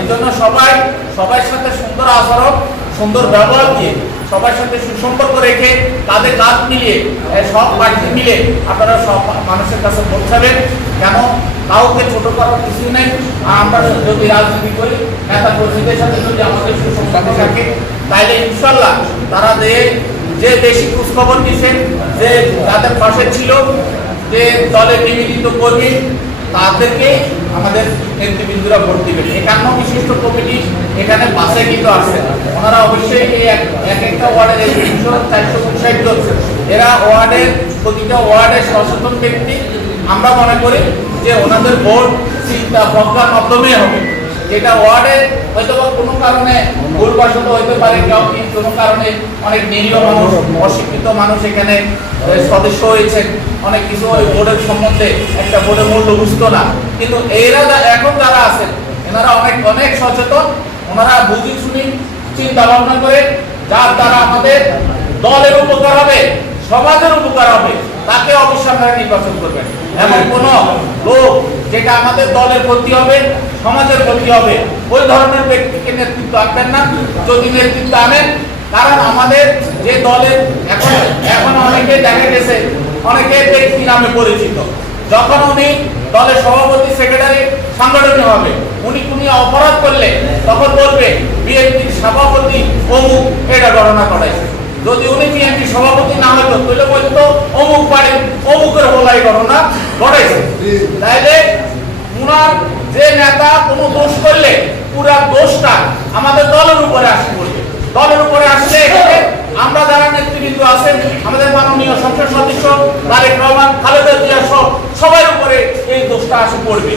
এই জন্য সবাই, সবার সাথে সুন্দর আচরণ, সুন্দর ব্যবহার দিয়ে, সবার সাথে সুসম্পর্ক রেখে তাদের কাজ মিলিয়ে সব প্রার্থী মিলে আপনারা সব মানুষের কাছে পৌঁছাবেন। কেন? কাউকে ছোট করার কিছু নেই। আর আমরা যদি রাজনীতি করি। নেতা কর্মীদের সাথে যদি আমাদের সুসম্পর্ক থাকে, তাইলে ইনশাল্লাহ তারা যে যে বেশি খোঁজখবর দিচ্ছেন যে তাদের পাশে ছিল, যে দলের নিবেদিত কর্মী, তাদেরকে আমাদের নেতৃবৃন্দরা ভোট দিবেন একান্ন বিশিষ্ট কমিটি এখানে পাশে কিন্তু আসছে ওনারা অবশ্যই এই এক- এক একটা ওয়ার্ডের তিনশো, চারশো ষাট জন এরা ওয়ার্ডের প্রতিটা ওয়ার্ডের সচেতন ব্যক্তি। আমরা মনে করি যে ওনাদের ভোট চিন্তা, প্রজ্ঞার মাধ্যমে হবে। যেটা ওয়ার্ডে হয়তো কোনো কারণে ভুলবশত হইতে পারে, কেউ কি কোনো কারণে অনেক নিরীহ মানুষ, অশিক্ষিত মানুষ এখানে সদস্য হয়েছেন। অনেক কিছু ওই বোর্ডের সম্বন্ধে একটা বোর্ডের মূল্য বুঝতো না। কিন্তু এরা এখন যারা আছেন, এনারা অনেক অনেক সচেতন। ওনারা বুঝি শুনি চিন্তা ভাবনা করে, যার দ্বারা আমাদের দলের উপকার হবে, সমাজের উপকার হবে। তাকে অবশ্যই আপনারা নির্বাচন করবেন। এমন কোন লোক যেটা আমাদের দলের ক্ষতি হবে, সমাজের ক্ষতি হবে, ওই ধরনের ব্যক্তিকে নেতৃত্ব আনবেন না। যদি নেতৃত্ব আনেন, কারণ আমাদের যে দলের এখন এখন অনেকে দেখা গেছে, অনেকে ব্যক্তি নামে পরিচিত। যখন উনি দলের সভাপতি, সেক্রেটারি, সাংগঠনিক হবে, উনি কোনি অপরাধ করলে তখন বলবে, বিএনপির সভাপতি অমুক, এটা গণনা করাইছে। যদি উনি বিএনপি সভাপতি না হতো তাহলে বলতো অমুক বাড়ি অমুকের বলাই ঘটনা ঘটেছে। তাইলে উনার যে নেতা কোনো দোষ করলে পুরা দোষটা আমাদের দলের উপরে আসে পড়বে দলের উপরে আসলে আমরা যারা নেতৃবৃন্দ আছেন আমাদের মাননীয় সংসদ সদস্য তারেক রহমান খালেদা জিয়া সহ সবার উপরে এই দোষটা আসে পড়বে।